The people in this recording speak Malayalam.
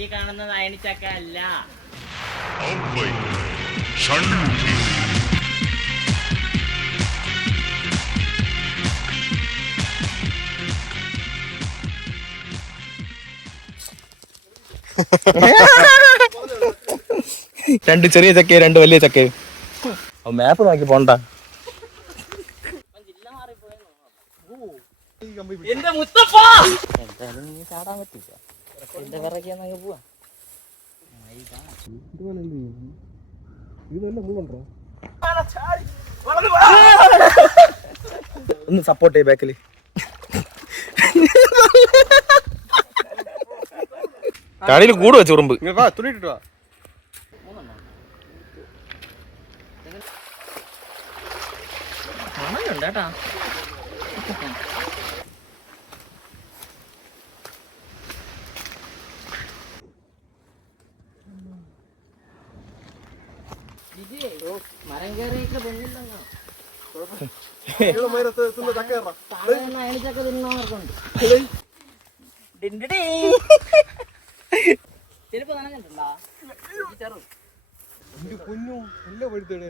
ഈ കാണുന്നത് അയണിച്ചക്ക അല്ല. രണ്ട് ചെറിയ ചക്കയും രണ്ട് വലിയ ചക്കയും. മാപ്പ് നോക്കി പോണ്ട. എന്റെ മുത്തപ്പ എന്തായാലും നീ ചാടാൻ പറ്റില്ല. എന്റെ പിറകെ പോവാ. ഒന്ന് സപ്പോർട്ട് ചെയ്യ ബാക്കില്. കടയിൽ കൂട് വെച്ച് ഉറുമ്പ്. തുണിട്ടാ കേട്ടാ. മരം കയറിയൊക്കെ പൊങ്ങില്ലെന്നോ അയണിച്ചക്ക തിന്നവർക്കുണ്ട്. ചെരുപ്പ് നനഞ്ഞിട്ടുണ്ടാ കുഞ്ഞു നല്ല പഴുത്തേട